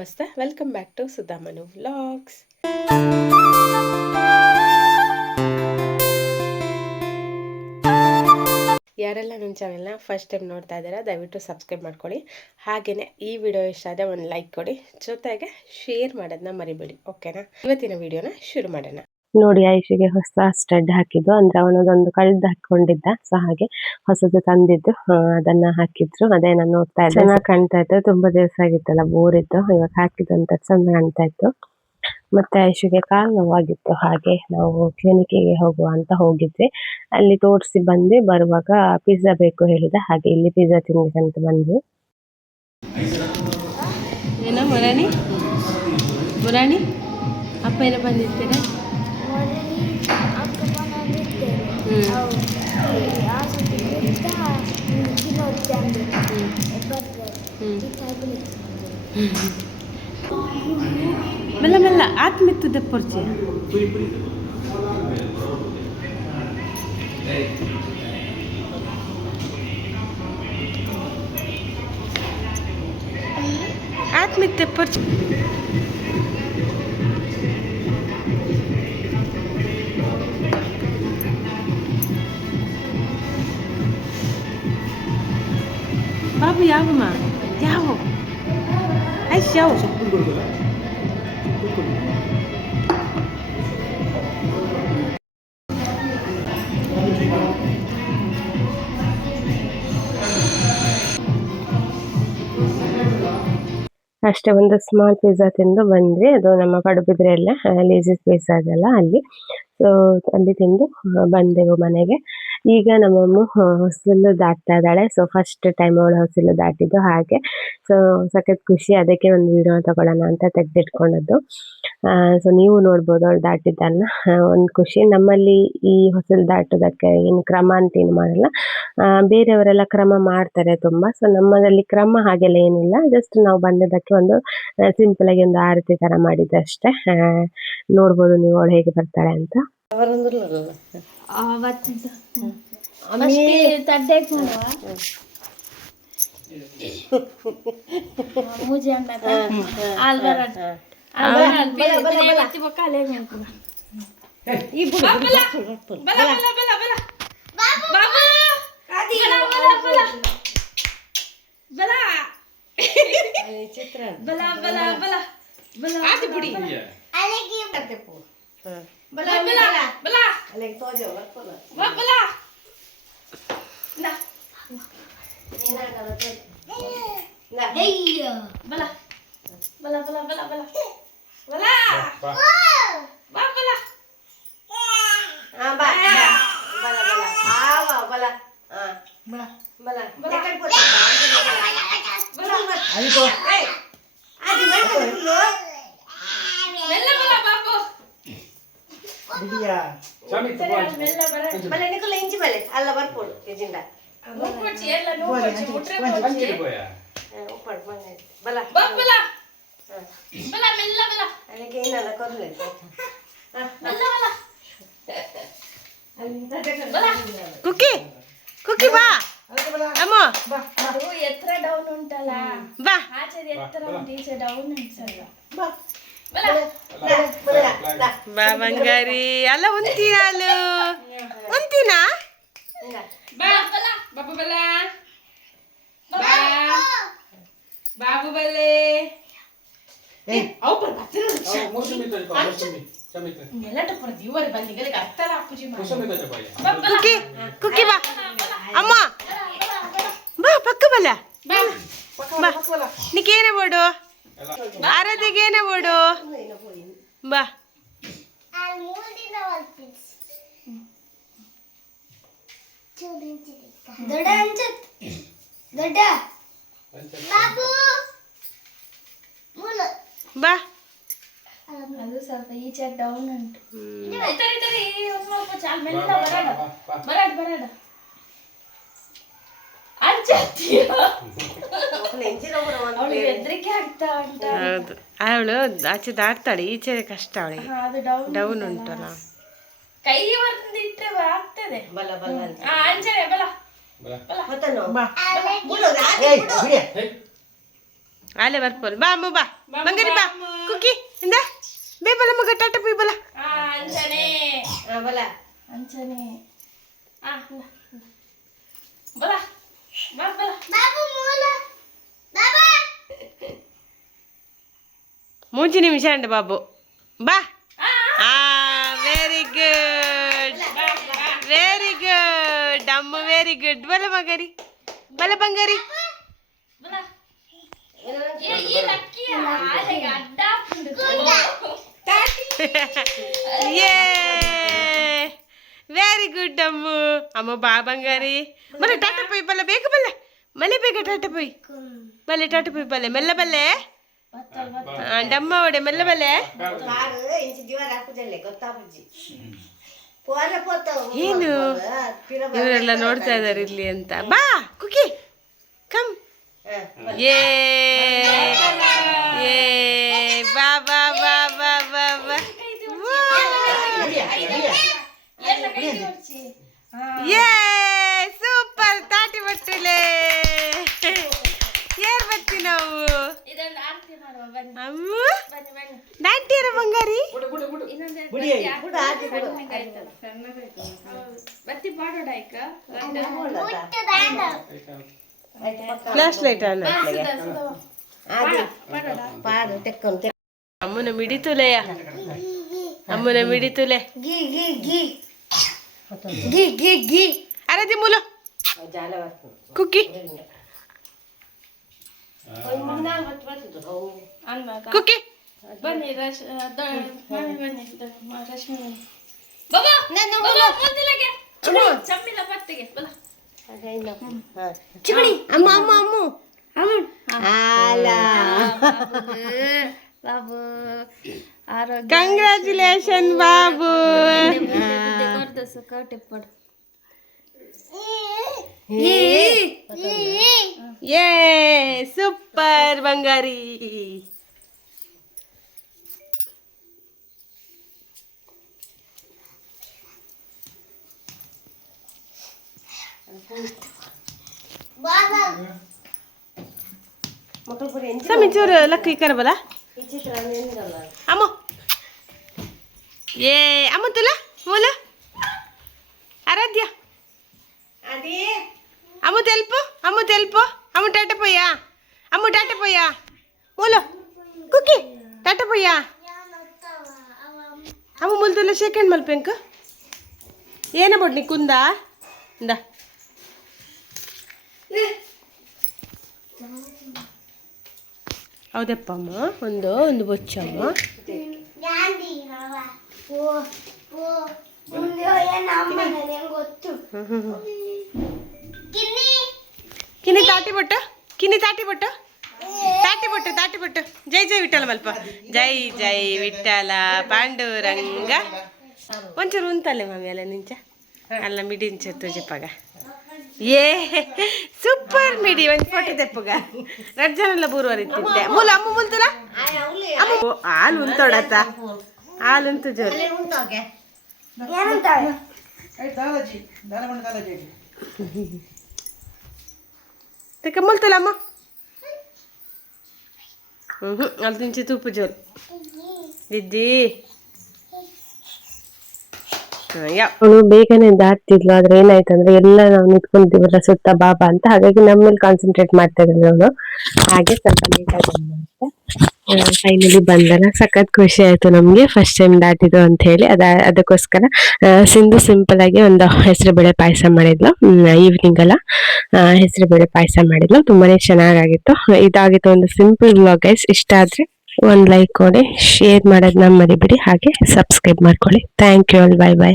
ನಮಸ್ತೆ, welcome back to Sudhamanu vlogs. ಯಾರೆಲ್ಲ ನನ್ನ ಚಾನೆಲ್ನ ಫಸ್ಟ್ ಟೈಮ್ ನೋಡ್ತಾ ಇದ್ದೀರಾ ದಯವಿಟ್ಟು ಸಬ್ಸ್ಕ್ರೈಬ್ ಮಾಡ್ಕೊಳ್ಳಿ. ಹಾಗೆಯೇ ಈ ವಿಡಿಯೋ ಇಷ್ಟ ಆದರೆ ಒಂದು ಲೈಕ್ ಕೊಡಿ, ಜೊತೆಗೆ ಶೇರ್ ಮಾಡೋದನ್ನ ಮರಿಬೇಡಿ. ಓಕೆನಾ? ಇವತ್ತಿನ ವಿಡಿಯೋನ ಶುರು ಮಾಡೋಣ. ನೋಡಿ, ಐಶಿಗೆ ಹೊಸ ಸ್ಟಡ್ ಹಾಕಿದ್ದು, ಅಂದ್ರೆ ಅವನದೊಂದು ಕಳ್ದು ಹಾಕೊಂಡಿದ್ದ, ಸೊ ಹಾಗೆ ಹೊಸದು ತಂದಿದ್ದು ಅದನ್ನ ಹಾಕಿದ್ರು. ಅದೇ ನಾನು ನೋಡ್ತಾ ಇದ್ದೆ, ಚೆನ್ನಾಗಿ ಕಾಣ್ತಾ ಇತ್ತು. ತುಂಬಾ ದಿವಸ ಆಗಿತ್ತಲ್ಲ, ಬೋರ್ ಇತ್ತು. ಇವಾಗ ಹಾಕಿದಂತ ಚಂದ ಕಾಣ್ತಾ ಇತ್ತು. ಮತ್ತೆ ಐಶಿಗೆ ಕಾಲು ನೋವಾಗಿತ್ತು, ಹಾಗೆ ನಾವು ಕ್ಲಿನಿಕ್ಗೆ ಹೋಗುವ ಅಂತ ಹೋಗಿದ್ವಿ. ಅಲ್ಲಿ ತೋರಿಸಿ ಬಂದು ಬರುವಾಗ ಪಿಜ್ಜಾ ಬೇಕು ಹೇಳಿದ, ಹಾಗೆ ಇಲ್ಲಿ ಪಿಜ್ಜಾ ತಿನ್ಬೇಕಂತ ಬಂದ್ವಿ. ಏನೋ ಮುರಾಣಿ ಅಪ್ಪ ಏನೋ ಬಂದಿರ್ತೀರಾ? ಮೆಲ್ಲ ಮೆಲ್ಲ ಆತ್ಮಿತ್ತದೆ ಪರಿಚಯ. ಆತ್ಮಿತ್ತೆ ಪರಿಚಯ. ಬಾಬು ಯಾವಮ್ಮ ಯಾವ ಐಶ್ ಯಾವ ಅಷ್ಟೇ ಒಂದು ಸ್ಮಾಲ್ ಪಿಜ್ಜಾ ತಿಂದು ಬಂದ್ವಿ. ಅದು ನಮ್ಮ ಪಡುಬಿದ್ರೆಯಲ್ಲ ಲೇಜಿಸ್ ಪಿಜ್ಜಾ ಅದೆಲ್ಲ ಅಲ್ಲಿ. ಸೊ ಅಲ್ಲಿ ತಿಂದು ಬಂದೆವು ಮನೆಗೆ. ಈಗ ನಮ್ಮಮ್ಮ ಹೊಸಲು ದಾಟ್ತಾ ಇದ್ದಾಳೆ. ಸೊ ಫಸ್ಟ್ ಟೈಮ್ ಅವಳು ಹೊಸಲು ದಾಟಿದ್ದು, ಹಾಗೆ ಸೊ ಸಖತ್ ಖುಷಿ. ಅದಕ್ಕೆ ಒಂದು ವಿಡಿಯೋ ತಗೊಳ್ಳೋಣ ಅಂತ ತೆಗೆದಿಟ್ಕೊಂಡದ್ದು. ಸೊ ನೀವು ನೋಡ್ಬೋದು ಅವಳು ದಾಟಿದ್ದನ್ನ. ಒಂದು ಖುಷಿ. ನಮ್ಮಲ್ಲಿ ಈ ಹೊಸಲು ದಾಟೋದಕ್ಕೆ ಏನು ಕ್ರಮ ಅಂತ ಏನು ಮಾಡಲ್ಲ, ಬೇರೆಯವರೆಲ್ಲ ಕ್ರಮ ಮಾಡ್ತಾರೆ ತುಂಬ. ಸೊ ನಮ್ಮದಲ್ಲಿ ಕ್ರಮ ಹಾಗೆಲ್ಲ ಏನಿಲ್ಲ, ಜಸ್ಟ್ ನಾವು ಬಂದದಕ್ಕೆ ಒಂದು ಸಿಂಪಲ್ ಆಗಿ ಒಂದು ಆರತಿ ತರ ಮಾಡಿದ್ದು ಅಷ್ಟೇ. ನೋಡ್ಬೋದು ನೀವು ಅವಳು ಹೇಗೆ ಬರ್ತಾಳೆ ಅಂತ. ಕುಕ್ಕಿ ಕುಕ್ಕಿ ಬಾ ಅಮ್ಮ. ಎತ್ತರ ಡೌನ್ ಉಂಟಲ್ಲ, ಬಾ ಆಚೆ ಎತ್ತರ ಉಂಟು, ಈಚೆ ಡೌನ್ ಉಂಟಲ್ಲ. ಬಾ ಬಂಗಾರಿ. ಅಲ್ಲ ಉಂತೀನ ಅಲ್ಲು ಉಂತೀನ ಬಾಬು ಬಲ್ಲ ಬಾಬು ಬಲ್ಲೆ ಕುಕ್ಕಿ ಕುಕ್ಕಿ ಬಾ ಅಮ್ಮ ಬಾ ಪಕ್ಕ ಬಲ್ಲ ಬಾ. ನೀಕೇನೆ ಬೋಡು ಆರಾಧ್ಯಗೇನೆ ಬೋಡು ಬಾ. ಬಾ ಅದು ಸ್ವಲ್ಪ ಈಚೆ ಡೌನ್ ಉಂಟು. ಬರಾಡ ಹೆದರಿಕೆ ಆಗ್ತಾ ಉಂಟು. ಹೌದು, ಅವಳು ಆಚೆ ದಾಟ್ತಾಳೆ, ಈಚೆ ಕಷ್ಟ ಅವಳಿಗೆ, ಡೌನ್ ಉಂಟಲ್ಲ. ಕೈ ಹೊರದಿಟ್ರೆ ಆಗ್ತದೆ. ಅಂಜನೆ ಬಲ ಆಲೆ ಬರ್ಪೋಲ್ ಬಾ ಅಮ್ಮ ಬಾ ಬಂಗಾರಿ ಬಾ ಕುಕ್ಕಿ ಇಂದ ಬೇ ಬಲ ಮಗ ಟಾಟ ಬೈ ಬಲ ಅಂಚನೆ ಬಲ ಅಂಚನೆ ಬಲ ಬಾ ಬಲ ಬಾಬು ಮೂಲ ಬಾಬಾ 3 ನಿಮಿಷ ಅಂಡ ಬಾಬು ಬಾ ವೆರಿ ಗುಡ್ ಅಮ್ಮ ವೆರಿ ಗುಡ್ ಬಲ ಮಗರಿ ಬಲ ಬಂಗಾರಿ ಬಲ ಈ ಲಕ್ಕಿಯ ಆಲೆಗ ಅಡ್ಡ ಯೇ ವೆರಿ ಗುಡ್ ಅಮ್ಮ ಅಮ್ಮ ಬಾ ಬಂಗಾರಿ ಬಲೆ ಟಾಟಾ ಪೈ ಬಲ್ಲ ಬೇಗ ಬಲ್ಲೆ ಮಲೆ ಬೇಗ ಟಾಟಾ ಪೈ ಬಲ್ಲೆ ಟಾಟಾ ಪೈ ಬಲ್ಲೆ ಮೆಲ್ಲ ಬಲ್ಲೆ ಡಮ್ಮ ಒಡೆ ಮೆಲ್ಲ ಬಲ್ಲೆ ಏನು ಇವರೆಲ್ಲ ನೋಡ್ತಾ ಇದಾರೆ ಇಲ್ಲಿ ಅಂತ ಬಾ ಕುಕಿ ಕಮ್ ಯೇ ಯೇ ಬಾ ಬಾ ಬಾ ಬಾ ಬಾ ಬಾ ಯೇ ಸೂಪರ್ ತಾಟಿ ಬಟ್ಟಲೆ ಯಾರು ಬರ್ತಿ ನಾವು ಇದೊಂದು ಆರತಿ ಮಾಡುವ ಬನ್ನಿ ಅಮ್ಮ ಬನ್ನಿ ಬನ್ನಿ ನಾಟ್ಯರ ಬಂಗಾರಿ ಬತ್ತಿ ಪಾಡೋಡ ಈಗ ಫ್ಲಾಶ್ ಲೈಟ್ ಅನ್ನ ಅಮ್ಮನ ಮಿಡಿತುಲೆಯ ಅಮ್ಮನ ಮಿಡಿತುಲೆ ಅರದಿ ಮೂಲ ಕುಕ್ಕಿ ಕುಕ್ಕಿ ಬನ್ನಿ ಬನ್ನಿ ರಶ್ಮಿ ಬಾಬಾ ಮುಂದಿಲಗೆ ಚಮ್ಮಿಲ ಪತ್ತಿಗೆ ಬಲ ಚಿಮಣಿ ಅಮ್ಮ ಅಮ್ಮ ಅಮ್ಮ ಬಾಬು ಆರೋಗ್ಯ ಕಂಗ್ರ್ಯಾಚುಲೇಷನ್ ಬಾಬು ಕೌಟೆ ಪಡು ಯೇ ಸೂಪರ್ ಬಂಗಾರಿ ಸಮಿ ಚೂರು ಲಕ್ಕಿ ಕರಬಲ ಅಮ್ಮ ಏ ಅಮ್ಮ ತುಲ ಮೂಲ ಆರಾಧ್ಯ ಅಮ್ಮ ತೆಲ್ಪು ಅಮ್ಮ ಟಾಟ ಪೊಯ್ಯ ಮೂಲ ಕುಕ್ಕಿ ಟಾಟ ಪೊಯ್ಯ ಅಮ್ಮ ಮೂಲ ತುಲ ಸೆಕೆಂಡ್ ಮಲ್ಪೆಂಕ ಏನ ಬೊಡ್ನಿ ಕುಂದ ಇಂದ ಹೌದಪ್ಪ ಅಮ್ಮ ಒಂದು ಬೊಚ್ಚಮ್ಮ ಕಿನಿ ತಾಟಿ ಬೊಟ್ಟು ಜೈ ಜೈ ವಿಠಲ ಮಲ್ಪ ಜೈ ವಿಠಲ ಪಾಂಡುರಂಗ ಒಂಚೂರು ಉಂತಲ್ಲೇ ಮಮ್ಮಿ ಅಲ್ಲ ನಿಂಚ ಅಲ್ಲ ಮಿಡಿಂಚ ತುಜಿಪ್ಪಗ ಏ ಸೂಪರ್ ಮಿಡಿ ಒಂದು ಫೋಟೋ ತೆಪ್ಪಗ ರಜ್ಜನೆಲ್ಲ ಬೂರುವರಿತ್ತಿದ್ದೆ ಮೂಲ ಅಮ್ಮ ಮೂಲ್ತಲ್ಲ ಹಾಲು ಉಂತೋಡತ್ತ ಹಾಲು ಉಂತು ಜೋರು ತಕ್ಕ ಮೂಲ್ತಲ್ಲ ಅಮ್ಮ ಅಲ್ಲಿ ತಿಂಚಿ ತುಪ್ಪು ಜೋರು ವಿದ್ದಿ ಅವಳು ಬೇಗನೆ ದಾಟ್ತಿದ್ಲು. ಆದ್ರೆ ಏನಾಯ್ತಂದ್ರೆ ಎಲ್ಲ ನಾವು ನಿಂತ್ಕೊಂಡಿದ್ದೀವಲ್ಲ ಸುತ್ತ ಬಾಬಾ ಅಂತ, ಹಾಗಾಗಿ ನಮ್ಮ ಮೇಲೆ ಕಾನ್ಸಂಟ್ರೇಟ್ ಮಾಡ್ತಾ ಇದ್ಲು ಅವಳು. ಹಾಗೆ ಸ್ವಲ್ಪ ಲೇಟ್ ಆಗಿ ಫೈನಲಿ ಬಂದಲ್ಲ. ಸಖತ್ ಖುಷಿ ಆಯ್ತು ನಮ್ಗೆ, ಫಸ್ಟ್ ಟೈಮ್ ದಾಟಿದ್ದು ಅಂತ ಹೇಳಿ. ಅದಕ್ಕೋಸ್ಕರ ಸಿಂಧು ಸಿಂಪಲ್ ಆಗಿ ಒಂದು ಹೆಸರುಬೇಳೆ ಪಾಯಸ ಮಾಡಿದ್ಲು. ಈವ್ನಿಂಗ್ ಎಲ್ಲ ಹೆಸರುಬೇಳೆ ಪಾಯಸ ಮಾಡಿದ್ಲು, ತುಂಬಾನೇ ಚೆನ್ನಾಗಿತ್ತು. ಇದಾಗಿತ್ತು ಒಂದು ಸಿಂಪಲ್ ವ್ಲಾಗ್ ಗೈಸ್. ಇಷ್ಟ ಆದ್ರೆ ಒಂದು ಲೈಕ್ ಕೊಡಿ, ಶೇರ್ ಮಾಡೋದನ್ನ ಮರಿಬೇಡಿ, ಹಾಗೆ ಸಬ್ಸ್ಕ್ರೈಬ್ ಮಾಡ್ಕೊಳ್ಳಿ. Thank you all, bye by.